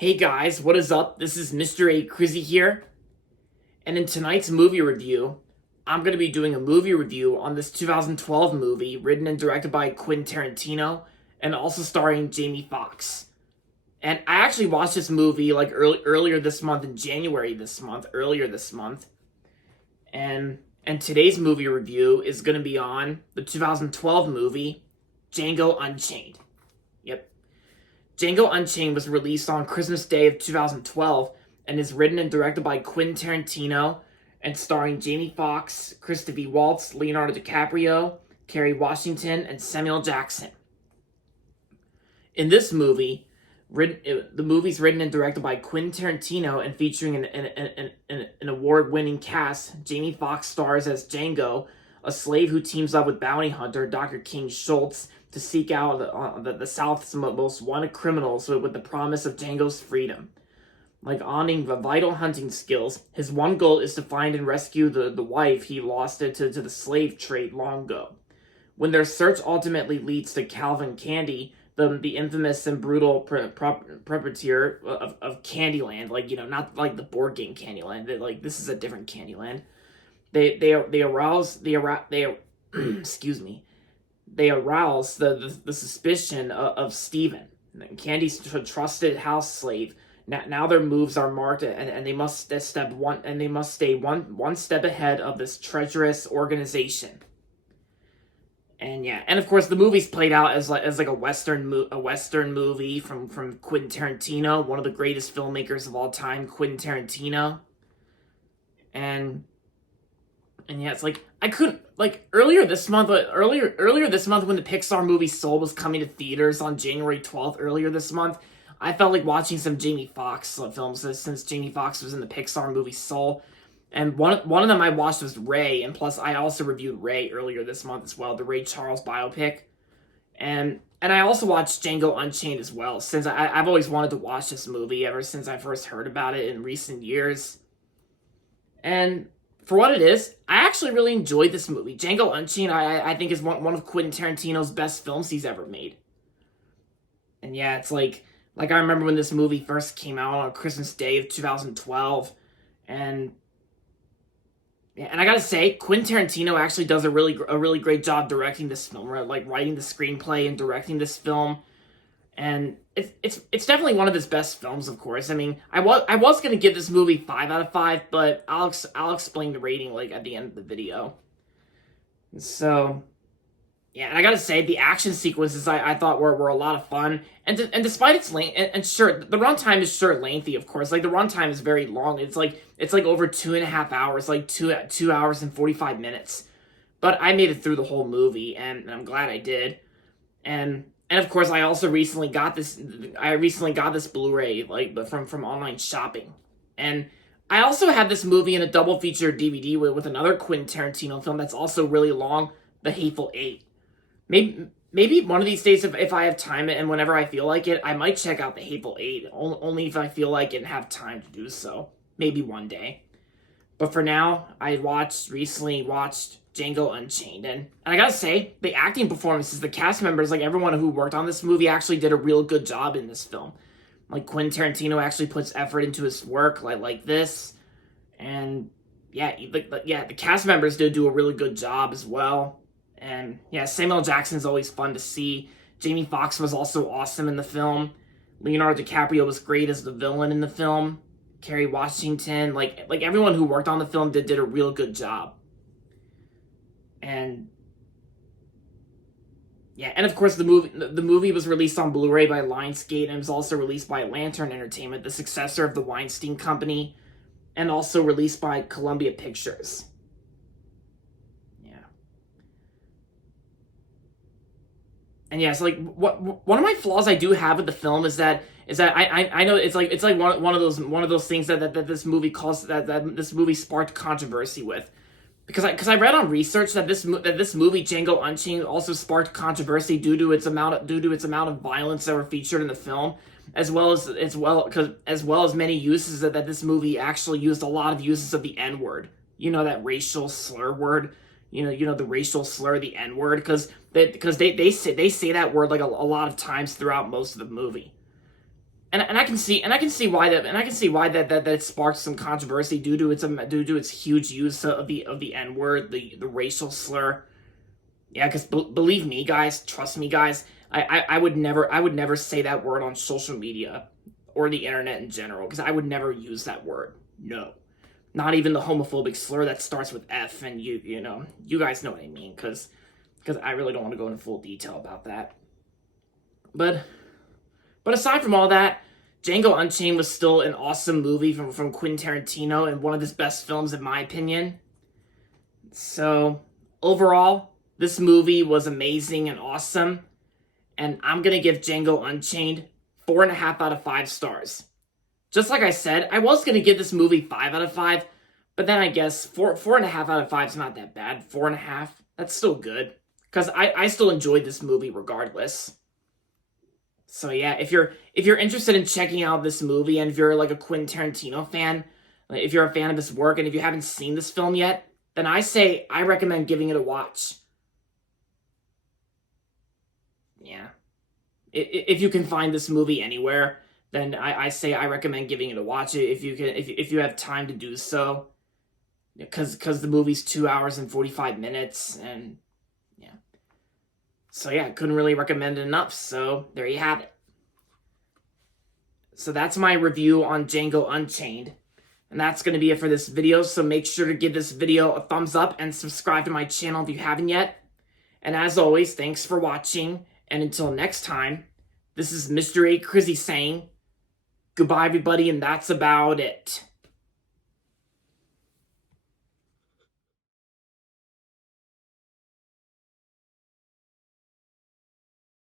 Hey guys, what is up? This is Mr. A. Crizzy here, and in tonight's movie review, I'm going to be doing a movie review on this 2012 movie written and directed by Quentin Tarantino and also starring Jamie Foxx. And I actually watched this movie like earlier this month, in January earlier this month. And today's movie review is going to be on the 2012 movie Django Unchained. Yep. Django Unchained was released on Christmas Day of 2012 and is written and directed by Quentin Tarantino and starring Jamie Foxx, Christopher Waltz, Leonardo DiCaprio, Kerry Washington, and Samuel Jackson. In this movie, the movie's written and directed by Quentin Tarantino and featuring an award-winning cast. Jamie Foxx stars as Django, a slave who teams up with bounty hunter Dr. King Schultz to seek out the South's most wanted criminals with the promise of Django's freedom. Like owning the vital hunting skills, his one goal is to find and rescue the wife he lost to the slave trade long ago. When their search ultimately leads to Calvin Candy, the infamous and brutal proprietor of Candyland, not like the board game Candyland. This is a different Candyland. They arouse excuse me. They arouse the suspicion of Stephen, Candy's trusted house slave. Now their moves are marked, and they must stay one step ahead of this treacherous organization. And of course the movie's played out as a western movie from Quentin Tarantino, one of the greatest filmmakers of all time, Quentin Tarantino. And yeah, it's like I couldn't earlier this month when the Pixar movie Soul was coming to theaters on January 12th earlier this month, I felt like watching some Jamie Foxx films since Jamie Foxx was in the Pixar movie Soul. And one of them I watched was Ray, and plus I also reviewed Ray earlier this month as well, the Ray Charles biopic. And I also watched Django Unchained as well, since I've always wanted to watch this movie ever since I first heard about it in recent years. And for what it is, I actually really enjoyed this movie. Django Unchained, I think, is one of Quentin Tarantino's best films he's ever made. And yeah, it's like I remember when this movie first came out on Christmas Day of 2012, and I gotta say, Quentin Tarantino actually does a really great job directing this film, right? Like writing the screenplay and directing this film, and it's definitely one of his best films. Of course, I mean, I was gonna give this movie 5 out of 5, but I'll explain the rating at the end of the video. So yeah, and I gotta say, the action sequences I thought were a lot of fun, and despite its length, and sure, the runtime is lengthy, of course. Like the runtime is very long. It's like over 2.5 hours, like 2 hours and 45 minutes. But I made it through the whole movie, and I'm glad I did. And of course, I recently got this Blu-ray from online shopping, and I also had this movie in a double feature DVD with another Quentin Tarantino film that's also really long, The Hateful Eight. Maybe one of these days, if I have time and whenever I feel like it, I might check out The Hateful Eight, only if I feel like it and have time to do so. Maybe one day. But for now, I recently watched Django Unchained, and I gotta say, the acting performances, the cast members, like everyone who worked on this movie actually did a real good job in this film. Like Quentin Tarantino actually puts effort into his work like this, and yeah, the cast members did do a really good job as well. And yeah, Samuel Jackson's always fun to see. Jamie Foxx was also awesome in the film. Leonardo DiCaprio was great as the villain in the film. Kerry Washington, like everyone who worked on the film did a real good job. And yeah, and of course the movie was released on Blu-ray by Lionsgate, and was also released by Lantern Entertainment, the successor of the Weinstein Company, and also released by Columbia Pictures. And yeah, so one of my flaws I do have with the film is that I know it's like one of those things that this movie that this movie sparked controversy with, because I read on research that this movie Django Unchained also sparked controversy due to its amount of violence that were featured in the film, as well as many uses that this movie actually used a lot of uses of the N-word, that racial slur word. The racial slur, the N-word, because they say that word like a lot of times throughout most of the movie. and I can see why that it sparked some controversy due to its huge use of the N word, the racial slur. Yeah, because believe me, guys, trust me, guys, I would never say that word on social media or the internet in general, because I would never use that word. No, not even the homophobic slur that starts with F, and you know, you guys know what I mean, because I really don't want to go into full detail about that. But aside from all that, Django Unchained was still an awesome movie from Quentin Tarantino, and one of his best films in my opinion. So overall, this movie was amazing and awesome, and I'm gonna give Django Unchained 4.5 out of 5 stars. Just like I said, I was gonna give this movie 5 out of 5, but then I guess 4.5 out of 5 is not that bad. 4.5, that's still good, because I still enjoyed this movie regardless. So yeah, if you're interested in checking out this movie, and if you're like a Quentin Tarantino fan, like if you're a fan of his work, and if you haven't seen this film yet, then I recommend giving it a watch. Yeah. If you can find this movie anywhere, then I recommend giving it a watch if you have time to do so, because the movie's 2 hours and 45 minutes, and yeah. So yeah, I couldn't really recommend it enough, so there you have it. So that's my review on Django Unchained. And that's going to be it for this video, so make sure to give this video a thumbs up and subscribe to my channel if you haven't yet. And as always, thanks for watching, and until next time, this is Mr. A. Crizzy saying, goodbye everybody, and that's about it.